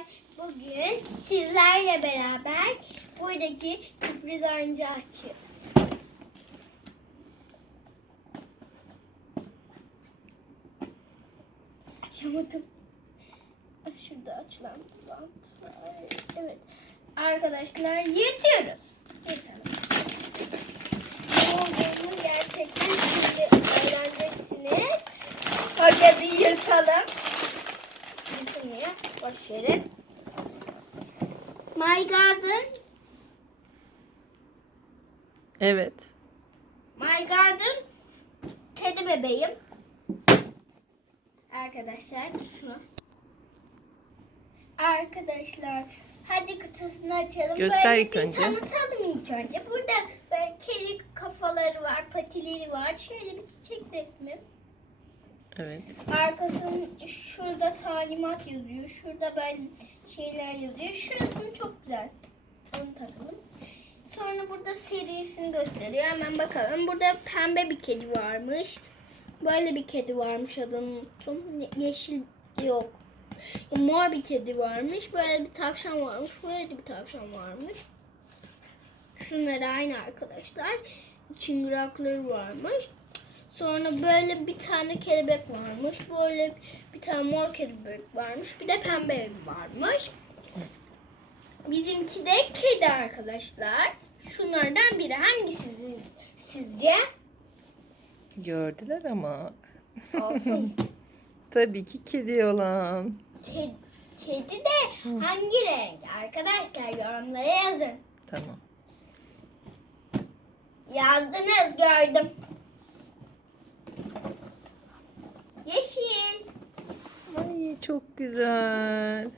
arkadaşlar bugün sizlerle beraber buradaki sürpriz oyuncağı açıyoruz. Açamadım. Ay, Şurada açılan. Evet. Arkadaşlar yırtıyoruz. Yırtalım. Olduğunu gerçekten şimdi öğreneceksiniz. Hadi yırtalım. Yırtılmıyor. Boş verin. My Garden. Evet. My Garden. Kedi bebeğim. Arkadaşlar şunu. Arkadaşlar hadi kutusunu açalım. Göster Böyle ilk önce. Tanıtalım ilk önce. Burada böyle kedi kafaları var, patileri var. Şöyle bir çiçek resmi. Evet. Arkasının şurada talimat yazıyor. Şurada böyle şeyler yazıyor. Şurasını çok güzel. Onu takalım. Sonra burada serisini gösteriyor. Hemen bakalım. Burada pembe bir kedi varmış. Böyle bir kedi varmış adını unuttum. Ye- Yeşil yok. Mor bir kedi varmış. Böyle bir tavşan varmış. Böyle bir tavşan varmış. Şunlar aynı arkadaşlar. Çıngırakları varmış. Sonra böyle bir tane kelebek varmış. Böyle bir tane mor kelebek varmış. Bir de pembe varmış. Bizimki de kedi arkadaşlar. Şunlardan biri. Hangisi siz- sizce? Gördüler ama. Olsun. Tabii ki kedi olan. Kedi, kedi de hangi renk? Arkadaşlar yorumlara yazın. Tamam. Yazdınız gördüm. Yeşil. Ay çok güzel.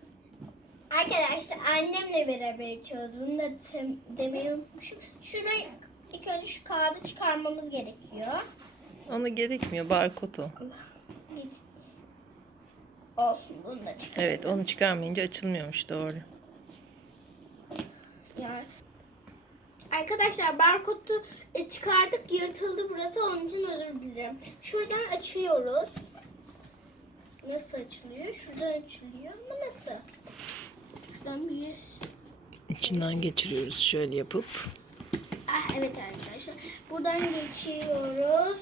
Arkadaşlar annemle beraber içiyoruz. Bunu da demeyi unutmuşum. Şurayı ilk önce şu kağıdı çıkarmamız gerekiyor. Ona gerekmiyor. Barkod o. Geç. Olsun bunu da çıkaralım. Evet onu çıkarmayınca açılmıyormuş doğru. Yani. Arkadaşlar barkodu e, çıkardık yırtıldı burası onun için özür dilerim. Şuradan açıyoruz. Nasıl açılıyor? Şuradan açılıyor ama nasıl? Şuradan bir yüz. İçinden geçiriyoruz şöyle yapıp. Ah evet arkadaşlar. Buradan geçiyoruz.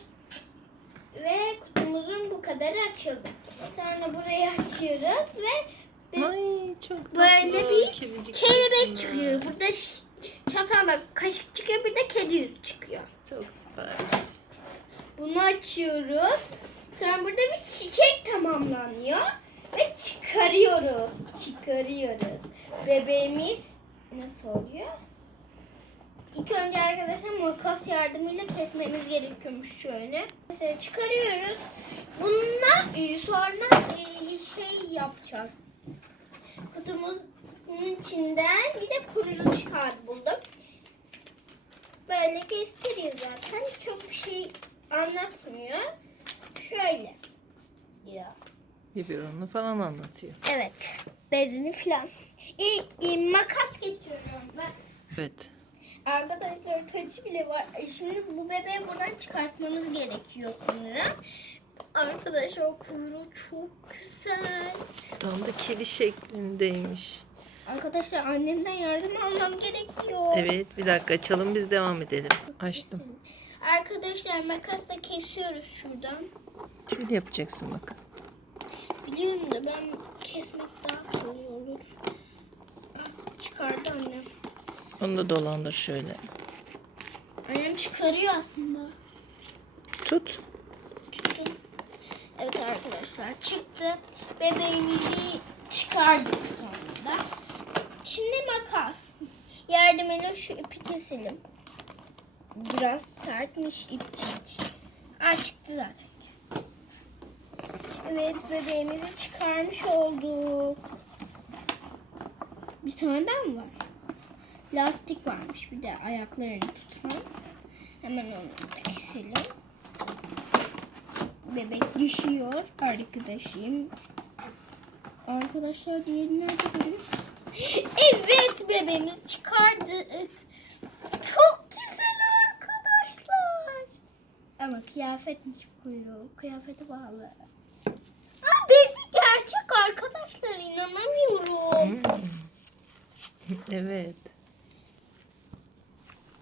Ve kutumuzun bu kadarı açıldı. Sonra burayı açıyoruz ve Ay çok böyle tatlı. bir Kedicik kelebek resimler. çıkıyor. Burada çatalla kaşık çıkıyor bir de kedi yüzü çıkıyor. Çok süper. Bunu açıyoruz. Sonra burada bir çiçek tamamlanıyor. Ve çıkarıyoruz. Çıkarıyoruz. Bebeğimiz nasıl oluyor? İlk önce arkadaşlar makas yardımıyla kesmemiz gerekiyormuş şöyle. Mesela çıkarıyoruz. Bununla e, sonra e, şey yapacağız. Kutumuzun içinden bir de kuruluş kağıdı buldum. Böyle gösteriyor zaten. Çok bir şey anlatmıyor. Şöyle. Ya. Biberonunu falan anlatıyor. Evet. Bezini falan. İyi, iyi, makas getiriyorum ben. Evet. Arkadaşlar tacı bile var. E, Şimdi bu bebeği buradan çıkartmamız gerekiyor sanırım. Arkadaşlar o kuyruğu çok güzel. Tam da kedi şeklindeymiş. Arkadaşlar annemden yardım almam gerekiyor. Evet bir dakika açalım biz devam edelim. Açtım. Arkadaşlar makasla kesiyoruz şuradan. Şöyle yapacaksın bak. Biliyorum da ben kesmek daha kolay olur. Ah, Çıkardı annem. Onu da dolandır şöyle. Annem çıkarıyor aslında. Tut. Tuttum. Evet arkadaşlar çıktı. Bebeğimizi çıkardık sonunda. Şimdi makas. Yardımıyla şu ipi keselim. Biraz sertmiş ipçik. Aa çıktı zaten. Evet bebeğimizi çıkarmış olduk. Bir tane daha mı var? Lastik varmış bir de ayaklarını tutan. Hemen onu da keselim. Bebek düşüyor arkadaşım. Arkadaşlar diğeri nerede musunuz? Evet bebeğimiz çıkardık. Çok güzel arkadaşlar. Ama kıyafetmiş kuyruğu. Kıyafete bağlı. Aa, bezi gerçek arkadaşlar inanamıyorum. Evet.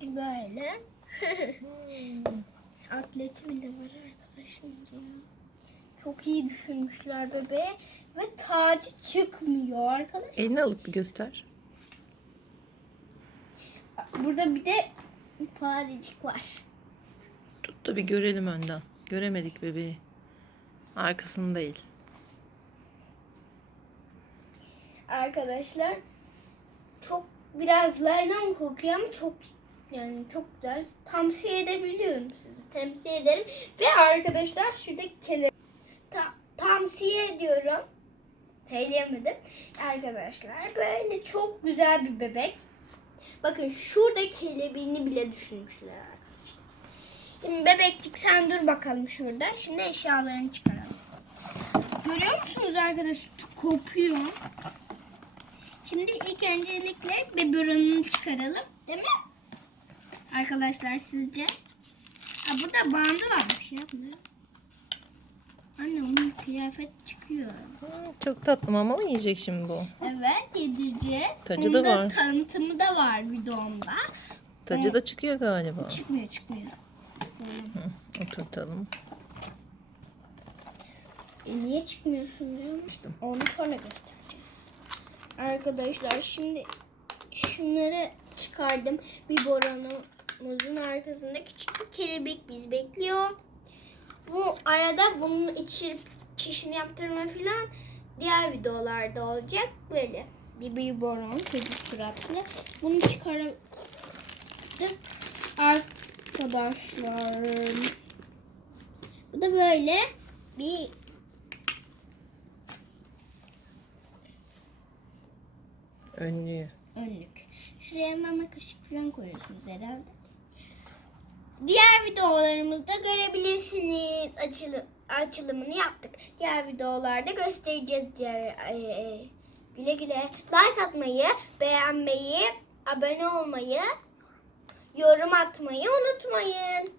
Böyle. Atleti bile var arkadaşımız ya. Çok iyi düşünmüşler bebeğe. Ve tacı çıkmıyor arkadaşlar. Elini alıp bir göster. Burada bir de farecik var. Tut da bir görelim önden. Göremedik bebeği. Arkasını değil. Arkadaşlar çok biraz laylon kokuyor ama çok yani çok güzel. Tavsiye edebiliyorum sizi. Tavsiye ederim. Ve arkadaşlar şurada kele Ta- tavsiye ediyorum. Söyleyemedim. Arkadaşlar böyle çok güzel bir bebek. Bakın şurada kelebeğini bile düşünmüşler. Şimdi bebekçik sen dur bakalım şurada. Şimdi eşyalarını çıkaralım. Görüyor musunuz arkadaşlar? Kopuyor. Şimdi ilk öncelikle biberonunu çıkaralım. Değil mi? Arkadaşlar sizce? Ha, burada bandı varmış ya. Anne onun kıyafet çıkıyor. Hmm, Çok tatlı mama mı yiyecek şimdi bu? Evet yedireceğiz. Tacı Onun da var. tanıtımı da var videomda. Tacı da çıkıyor galiba. Çıkmıyor çıkmıyor. Hı, Oturtalım. E niye çıkmıyorsun canım? Onu sonra göstereceğiz. Arkadaşlar şimdi şunları çıkardım. Bir boranımızın arkasında küçük bir kelebek biz bekliyor. Bu arada bunun içi çişini yaptırma falan diğer videolarda olacak. Böyle bir bir boran kedi suratlı. Bunu çıkardım. Arkadaşlar. Bu da böyle bir Önlüğü. önlük. Şuraya mama kaşık falan koyuyorsunuz herhalde. Diğer videolarımızda görebilirsiniz. Açılı, açılımını yaptık. Diğer videolarda göstereceğiz. Diğer, e, e, güle güle. Like atmayı, beğenmeyi, abone olmayı, yorum atmayı unutmayın.